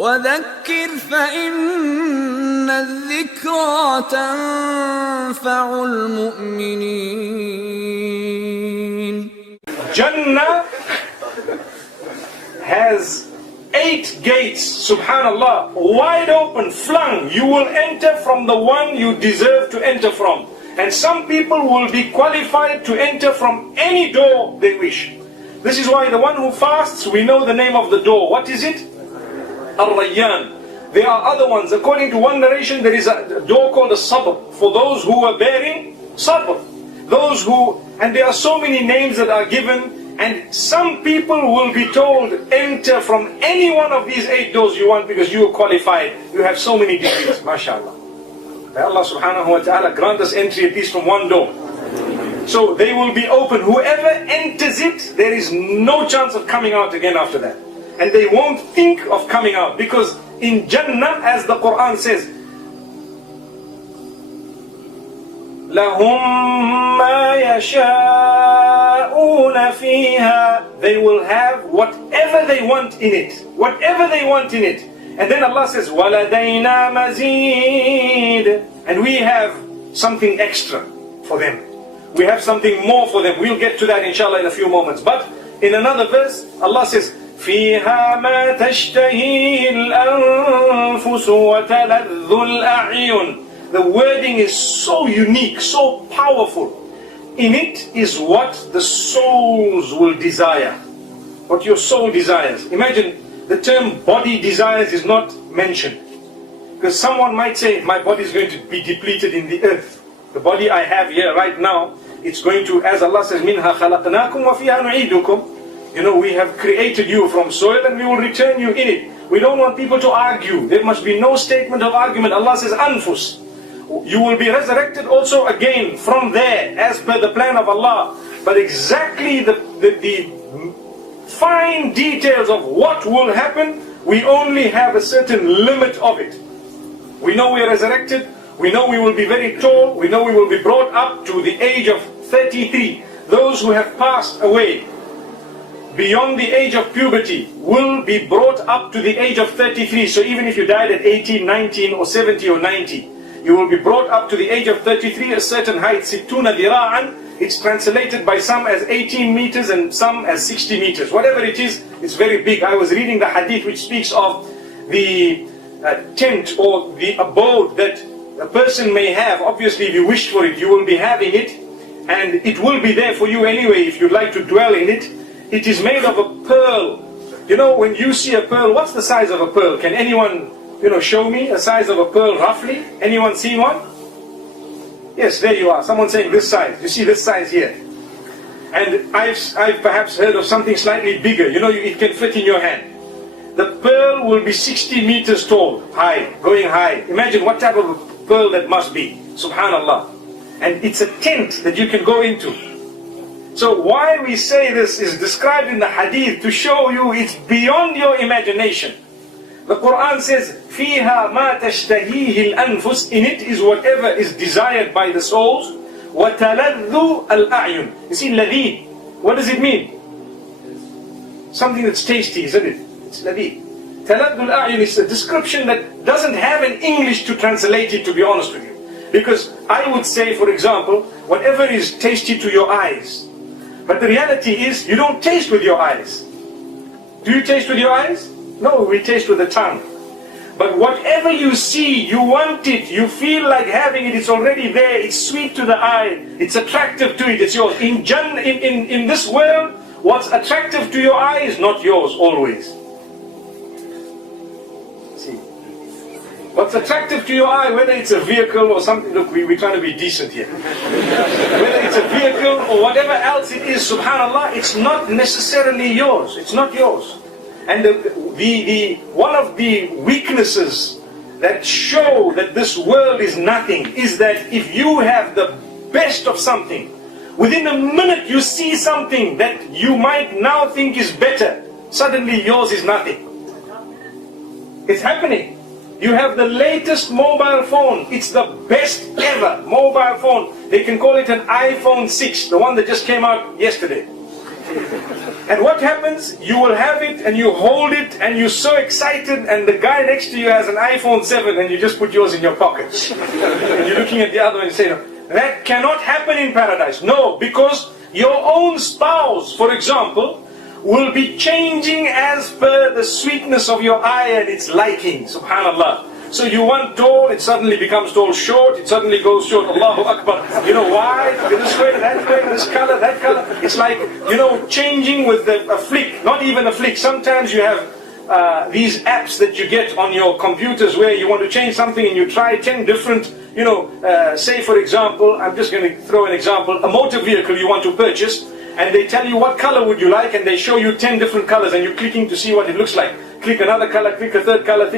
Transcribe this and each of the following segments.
وذكر فإن الذكرى تنفع المؤمنين. Jannah has 8 gates, subhanallah, wide open, flung. You will enter from the one you deserve to enter from. And some people will be qualified to enter from any door they wish. This is why the one who fasts, we know the name of the door. What is it? Ar-Rayyan. There are other ones. According to one narration, there is a door called a Sabr, for those who are bearing Sabr. Those who, and there are so many names that are given, and some people will be told, enter from any one of these 8 doors you want because you are qualified. You have so many degrees, mashallah. May Allah subhanahu wa ta'ala grant us entry at least from one door. So they will be open. Whoever enters it, there is no chance of coming out again after that. And they won't think of coming out, because in Jannah, as the Qur'an says, لَهُمْ مَا يَشَاءُونَ فِيهَا. They will have whatever they want in it. Whatever they want in it. And then Allah says, وَلَدَيْنَا مَزِيدٌ. And we have something extra for them. We have something more for them. We'll get to that inshallah in a few moments. But in another verse, Allah says, فِيهَا مَا تَشْتَهِيهِ الْأَنفُسُ وَتَلَذُّ الْأَعْيُنُ. The wording is so unique, so powerful. In it is what the souls will desire. What your soul desires. Imagine, the term body desires is not mentioned. Because someone might say, my body is going to be depleted in the earth. The body I have here right now, it's going to, as Allah says, مِنْهَا خَلَقْنَاكُمْ وَفِيهَا نُعِيدُكُمْ. You know, we have created you from soil and we will return you in it. We don't want people to argue. There must be no statement of argument. Allah says, anfus. You will be resurrected also again from there, as per the plan of Allah. But exactly the fine details of what will happen, we only have a certain limit of it. We know we are resurrected. We know we will be very tall. We know we will be brought up to the age of 33. Those who have passed away beyond the age of puberty will be brought up to the age of 33. So even if you died at 18, 19 or 70 or 90, you will be brought up to the age of 33, a certain height, sittuna dira'an. It's translated by some as 18 meters and some as 60 meters. Whatever it is, it's very big. I was reading the hadith which speaks of the tent or the abode that a person may have. Obviously, if you wish for it, you will be having it. And it will be there for you anyway if you'd like to dwell in it. It is made of a pearl. You know, when you see a pearl, what's the size of a pearl? Can anyone, show me a size of a pearl roughly? Anyone seen one? Yes, there you are. Someone saying this size. You see this size here. And I've perhaps heard of something slightly bigger. It can fit in your hand. The pearl will be 60 meters tall, high, going high. Imagine what type of a pearl that must be. Subhanallah. And it's a tent that you can go into. So why we say this is described in the hadith to show you it's beyond your imagination. The Qur'an says, فِيهَا مَا تَشْتَهِيهِ الْأَنفُسِ. In it is whatever is desired by the souls. وَتَلَذُّ الْأَعْيُنِ. You see, ladhi, what does it mean? Something that's tasty, isn't it? It's ladhi. تَلَذُّ الْأَعْيُنِ is a description that doesn't have an English to translate it, to be honest with you. Because I would say, for example, whatever is tasty to your eyes. But the reality is, you don't taste with your eyes. Do you taste with your eyes? No, we taste with the tongue. But whatever you see, you want it, you feel like having it, it's already there, it's sweet to the eye, it's attractive to it, it's yours. In this world, what's attractive to your eye is not yours always. See? What's attractive to your eye, whether it's a vehicle or something, look, we're trying to be decent here. Whether it's a vehicle or whatever else it is, subhanallah, it's not necessarily yours, it's not yours. And one of the weaknesses that show that this world is nothing is that if you have the best of something, within a minute you see something that you might now think is better, suddenly yours is nothing. It's happening. You have the latest mobile phone, it's the best ever mobile phone. They can call it an iPhone 6, the one that just came out yesterday. And what happens? You will have it and you hold it and you're so excited, and the guy next to you has an iPhone 7 and you just put yours in your pocket. And you're looking at the other one and say, no, that cannot happen in paradise. No, because your own spouse, for example, will be changing as per the sweetness of your eye and its liking. Subhanallah. So you want tall, it suddenly becomes tall. Short, it suddenly goes short. Allahu Akbar. You know, wide, this way, this color, that color. It's like, you know, changing with a flick. Not even a flick. Sometimes you have these apps that you get on your computers where you want to change something and you try 10 different, you know, say for example, I'm just going to throw an example, a motor vehicle you want to purchase, and they tell you what color would you like, and they show you 10 different colors, and you're clicking to see what it looks like. Click another color, click a third color,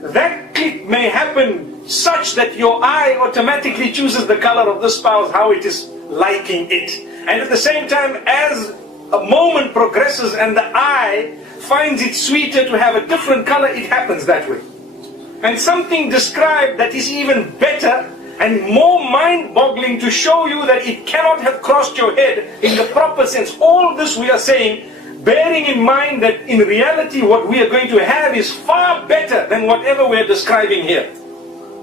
that click may happen such that your eye automatically chooses the color of the spouse, how it is liking it. And at the same time, as a moment progresses and the eye finds it sweeter to have a different color, it happens that way. And something described that is even better and more mind-boggling to show you that it cannot have crossed your head in the proper sense. All this we are saying, bearing in mind that in reality what we are going to have is far better than whatever we are describing here.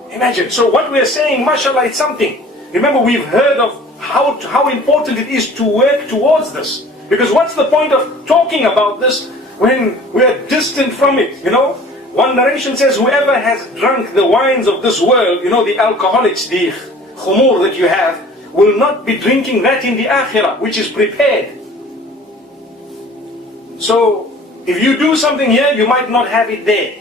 Imagine. So what we are saying, mashallah, it's something. Remember, we've heard of how important it is to work towards this. Because what's the point of talking about this when we are distant from it, you know? One narration says, whoever has drunk the wines of this world, you know, the alcoholics, the khumur that you have, will not be drinking that in the akhirah, which is prepared. So, if you do something here, you might not have it there.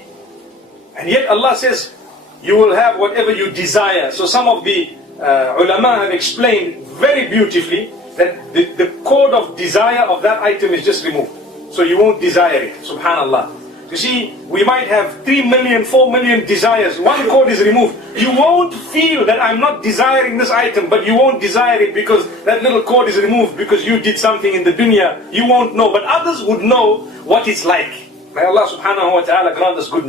And yet Allah says, you will have whatever you desire. So some of the ulama have explained very beautifully that the code of desire of that item is just removed. So you won't desire it. Subhanallah. You see, we might have 3 million, 4 million desires. One code is removed. You won't feel that I'm not desiring this item, but you won't desire it because that little code is removed because you did something in the dunya. You won't know, but others would know what it's like. May Allah subhanahu wa ta'ala grant us goodness.